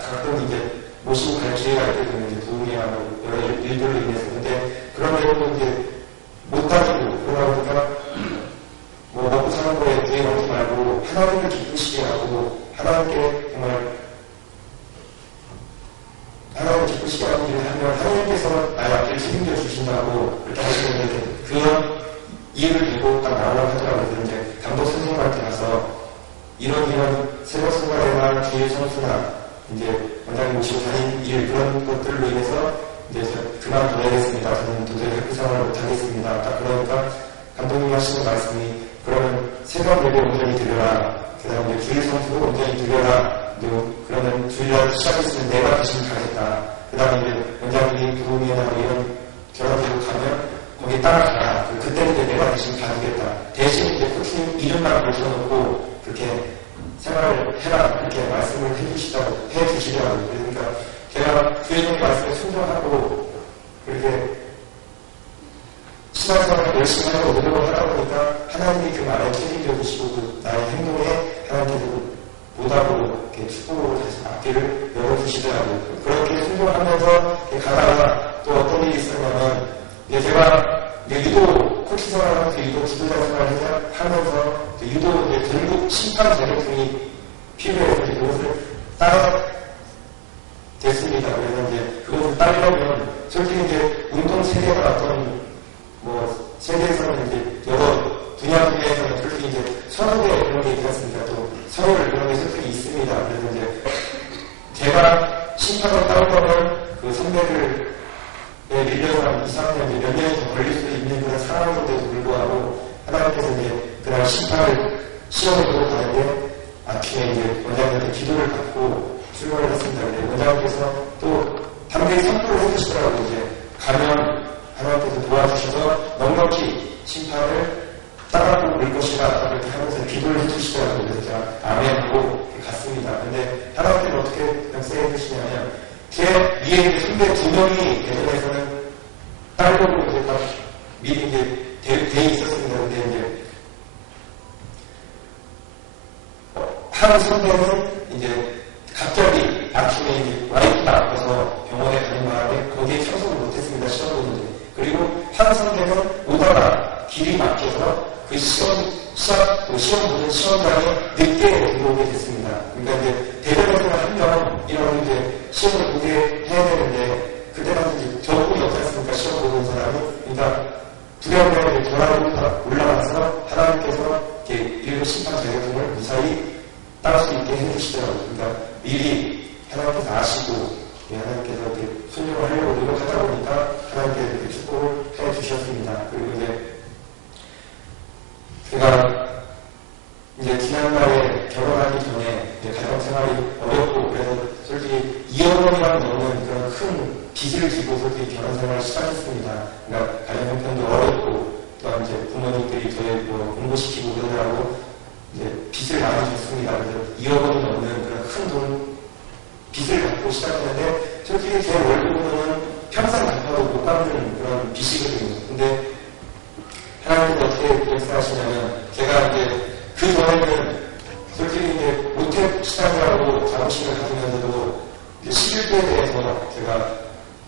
가끔 이제 모시고 갈 기회가 있게 되면 이제 부흥회나 뭐 여러 일들로 인해서. 근데 그런 경우도 이제 못 가지고, 그러다 보니까 뭐 먹고 사는 거에 구애 넣지 말고 하나님을 기쁘시게 하고 하나님께 정말 하나님을 기쁘시게 하는 일을 하면 하나님께서 나의 앞을 책임져 주신다고 그렇게 하시는데 그런 이유를 들고 딱 나오라고 하더라고요. 이제 감독 선생님한테 가서 이런 새벽 성가대나 주일 성수나 이제 원장님 모시고 다닌 일 그런 것들로 인해서 이제 그만둬야겠습니다. 저는 도저히 회상을 못하겠습니다. 딱 그러니까 감독님이 하시는 말씀이 그러면 새벽 예배 온전히 드려라. 그 다음에 주일 성수도 온전히 드려라. 그러면 주일날 시작했으면 내가 대신 가겠다. 그 다음에 이제 원장님이 부흥회나 이런 결혼되고 가면 거기 따라가라. 그때는 이제 내가 대신 가주겠다. 대신 이제 코치님 이름만 걸쳐놓고 그렇게 생활을 해라. 그렇게 말씀을 해주시더라고요. 그러니까 제가 주일날 말씀에 순종하고 그렇게 신앙생활을 열심히 하고 노력을 하다 보니까 하나님이 그 말에 책임져 주시고 그 나의 행동에 하나님께서 보답으로 이렇게 축복으로 다시 앞길을 열어주시더라고요. 그렇게 순종하면서 가다가 또 어떤 일이 있었냐면 제가 유도 코치 생활을 하면서 유도 지도자 생활을 하면서 유도 이제 전국 심판 자격증이 필요해서 그것을 따라 됐습니다. 그래서 이제 그것을 따려면 솔직히 이제 운동 세계가 어떤 뭐 세계에서는 이제 여러 분야에서는 솔직히 이제 선후배 그런 게 있지 않습니까? 또 서열 그런 게 솔직히 있습니다. 그래서 이제 제가 심판을 따르려면 그 선배를 밀려서 한 2, 3년 몇 년이 더 걸릴 수도 있는 그런 상황인데도 불구하고 하나님께서 이제 그날 심판을 시험을 보고 가는데 아침에 이제 원장님한테 기도를 받고 출근을 했습니다. 근데 원장님께서 또 담대히 선포를 해주시더라고요. 이제 가면 하나님께서 도와주셔서 넉넉히 심판을 따라고 올 것이다. 그렇게 하면서 기도를 해주시더라고요. 그래서 제가 아멘 하고 갔습니다. 근데 하나님께서 어떻게 명세해 주시냐면 제 위에 있는 선배 2명이 대전에서는 따르려고 이제 딱 미리 이제 돼 있었습니다. 근데 이제 한 선배는 이제 갑자기 아침에 이제 와이프가 아파서 병원에 가는 바람에 거기에 참석을 못했습니다. 시험 보는데. 그리고 한 선배는 오다가 길이 막혀서 그 시험 보는 시험장에 늦게 들어오게 됐습니다. 그러니까 이제 대전에서는 한 명 이런 이제 시험을 보게 해야 되는데 그때만 이제 적응이 없지 않습니까? 시험 보는 사람이. 그러니까 두려움에 전화로 올라가서 하나님께서 이렇게 일부 심판 자격증을 무사히 따를 수 있게 해주시더라고요. 그러니까 미리 하나님께서 아시고 하나님께서 이렇게 순종을 하려고 노력하다 보니까 하나님께서 이렇게 축복을 해주셨습니다. 그리고 제가 이제 지난달에 결혼하기 전에 가정생활이 어렵고 그래서 솔직히 2억 원이랑 넘는 그런 큰 빚을 지고 솔직히 결혼생활을 시작했습니다. 그러니까 가정 형편도 어렵고 또한 이제 부모님들이 저희 뭐 공부시키고 그러느라고 이제 빚을 많이 줬습니다. 그래서 2억 원이 넘는 그런 큰 돈 빚을 갖고 시작했는데 솔직히 제 월급으로는 평생 갚아도 못 갚는 그런 빚이거든요. 근데 하나님께서 어떻게 역사하시냐면 제가 이제 그 전에는 솔직히 이제 모태 시장이라고 자부심을 가지면서도 11조에 대해서 제가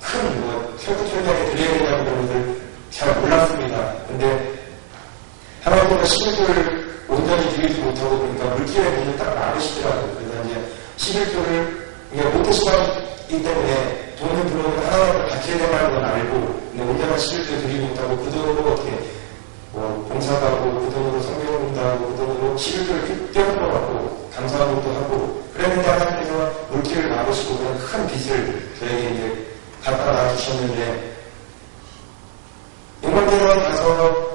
큰 철두철미하게 드려야 된다는 것을 잘 몰랐습니다. 근데 하나님께서 11조를 온전히 드리지 못하고 보니까 물질의 문을 딱 막으시더라고요. 그래서 이제 11조를 모태 시장이기 때문에 돈을 들어오면 하나님을 바쳐야 된다는 건 알고 근데 온전한 11조 드리지 못하고 그 돈으로 어떻게 봉사도 하고 그 돈으로 성경 공부하고 그 돈으로 11조를 떼어들어가고 감사하고도 하고 그랬는데 하나님께서 물질을 막으시고 그런 큰 빚을 저에게 이제 갖다 놔주셨는데 영광대회에 가서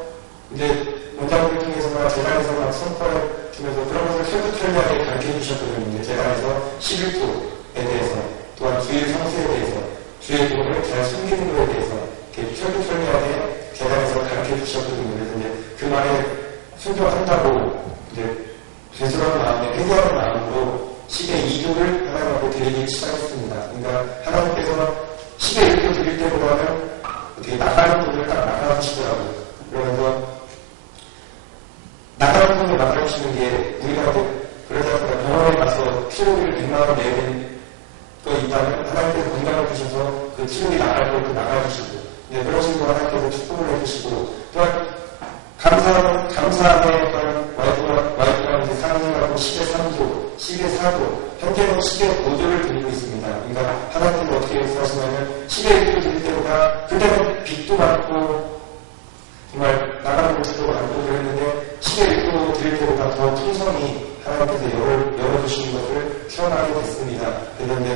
이제 원장님을 통해서나 재단에서나 선포를 통해서 그런 것을 철두철미하게 가르쳐 주셨거든요. 재단에서 11조에 대해서 또한 주일 성수에 대해서 주의 돈을 잘 숨기는 것에 대해서 이렇게 철두철미하게 재단에서 가르쳐 주셨거든요. 그래서 이제 그 말에 순종한다고 이제 죄스러운 마음에 회개하는 마음으로 10의 2조를 하나님 앞에 드리기 시작했습니다. 그러니까 하나님께서 10의 1조 드릴 때보다는 어떻게 나가는 분을 딱 나가주시더라고요. 그러면서 나가는 분을 나가주시는 게 우리가 그러다 보니까 병원에 가서 치료비를 100만 원 내는 있다면 하나님께서 건강을 주셔서 그 치료이 나갈 때 나가주시고, 네, 그런 식으로 하나님께서 축복을 해주시고, 또한 감사함에 와이프가 이제 상승하고 10의 3조, 10의 4조, 현재는 10의 5조를 드리고 있습니다. 그러니까 하나님은 어떻게 역사하시냐면 10의 1조 드릴 때보다 그때는 빚도 많고 정말 나가는 곳도 많고 그랬는데 10의 1조 드릴 때보다 더 풍성히 하나님께서 열어주시는 것을 체험하게 됐습니다. 그런데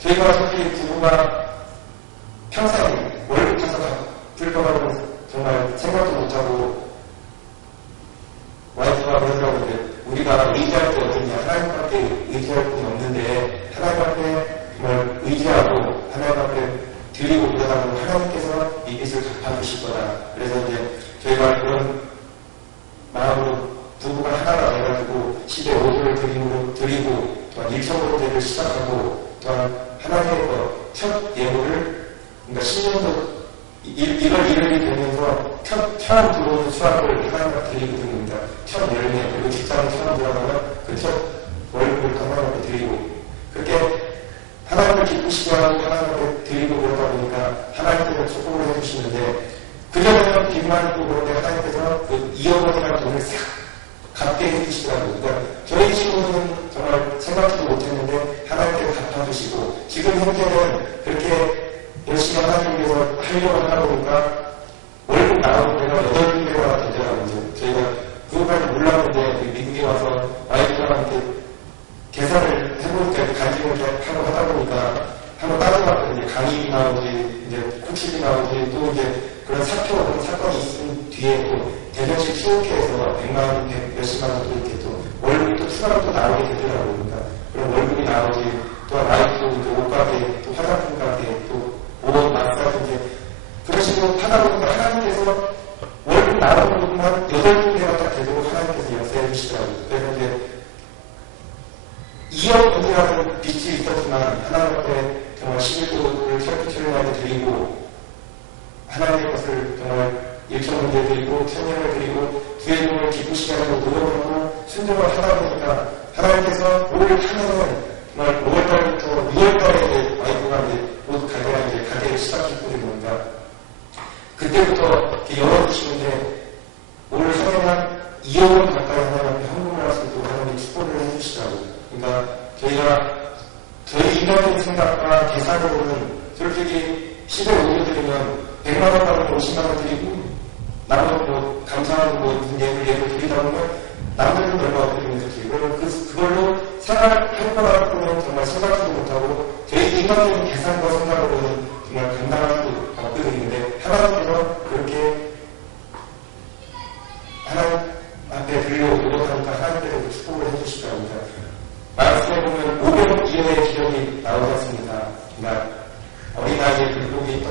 저희가 솔직히 부부가 평생 월급 타서 갚을 거라고 정말 생각도 못하고 와이프가 그러더라고요. 우리가 의지할 때 어딨냐. 하나님밖에 의지할 분이 없는데 하나님 앞에 정말 의지하고 하나님 앞에 드리고 그러다 보면 하나님께서 이 빚을 갚아주실 거다. 그래서 이제 저희가 그런 마음으로 부부가 하나가 돼가지고 10의 5조를 드리고 또한 1,000번째를 시작하고 또한 하나님의 첫 예물을 그러니까 10년도 1월 1일이 되면서 처음 들어오는 수학을 하나님 앞에 드리고 드립니다. 첫 열매, 그리고 직장에 처음 들어가면 그 첫 월급을 하나님 앞에 드리고 그렇게 하나님을 기쁘시게 하고 하나님 앞에 드리고 그러다 보니까 하나님께서 축복을 해주시는데 그전에는 빚만 있고 그런데 하나님께서 그 2억 원이라는 돈을 싹 갚게 해주시더라고요. 그러니까 저희 친구는 정말 생각지도 못했는데 하나님께서 갚아주시고 지금 현재는 그렇게 열심히 하나님 위해서 하려고 하다 보니까 월급 나오고 내가 8개가 되더라고요. 저희가 그것까지 몰랐는데 미국에 와서 와이프랑 이렇게 계산을 해보니까 간증을 하고 하다 보니까 한번 따져봤더니 강의비 나오지, 이제 코치비 나오지, 또 이제 그런 사건이 있은 뒤에 또 대전시 TOK에서 100만원, 몇십만원 또 이렇게 또 월급이 또 추가로 또 나오게 되더라고요. 그러니까 그런 월급이 나오지, 또 와이프 이제 옷가게, 또 화장품 가게, 또 옷, 마사지 이제 그런 식으로 하다 보니까 하나님께서 월급 나오는 부분만 8군데가 딱 되도록 하나님께서 역사해 주시더라고요. 그래서 이제 2억 원이라는 빚이 있었지만 하나님 앞에 정말 11조를 철저하게 드리고 하나님의 것을 정말 1,000문제 드리고 1,000년을 드리고 주의 종을 기쁘시게 하고 노력하고 순종을 하다 보니까 하나님께서 올 한해는 정말 5월달부터 6월달에 와이프가 이제 모두 가게를 시작했거든요. 그때부터 열어주시는데 올 한해만 2억 원 가까이 하나님께 헌금을 할 수 있도록 하나님이 축복을 해주시더라고요. 그러니까 저희 인간적인 생각과 계산으로는 솔직히 10에 5조 드리면 100만원 받으면 50만원 드리고 나머지 뭐 감사하고 뭐 예물 드리다 보면 남들은 얼마 없거든요. 그러면 그걸로 생활할 거라고는 정말 생각하지 못하고 저희 인간적인 계산과 생각으로는 정말 감당할 수 없거든요. 근데 하나님께서 그렇게 하나님 앞에 드리려고 노력하니까 하나님께서 축복을 해주시더라고요. 말씀해 보면 500억 이하의 기적이 나오지 않습니다. 그러니까 어린아이의 물고기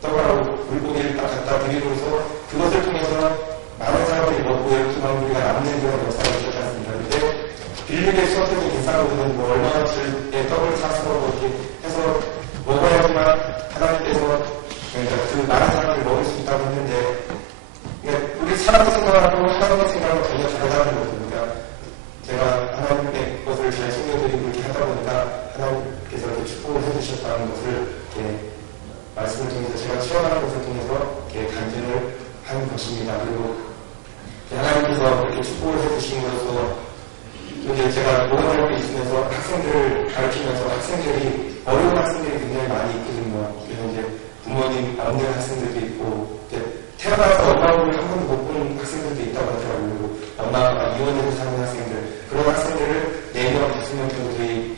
떡하고 물고기를 딱 갖다 드리면서 그것을 통해서 많은 사람들이 먹고 12만 우리가 남는 그런 역사를 주셨지 않습니까? 근데 빌립의 수업생이 계산하고는 뭐 얼마나의 떡을 사서 이렇게 해서 먹어야지만 하나님께서 그러니까 그 많은 사람들이 먹을 수 있다고 했는데 그러니까 우리 사람의 생각하고 하나님의 생각은 전혀 다르다는 거죠. 제가 하나님의 것을 잘 챙겨드리고 이렇게 하다 보니까 하나님께서 이렇게 축복을 해주셨다는 것을 이렇게 말씀을 통해서 제가 체험하는 것을 통해서 이렇게 간증을 하는 것입니다. 그리고 하나님께서 이렇게 축복을 해주심으로써 이제 제가 모험할 때 있으면서 학생들을 가르치면서 학생들이 어려운 학생들이 굉장히 많이 있거든요. 그래서 이제 부모님 없는 학생들도 있고 태어나서 엄마를 한 번도 못 본 학생들도 있다고 하더라고요. 엄마가 이혼해서 사는 학생들 그런 학생들을 4명, 5명 정도 저희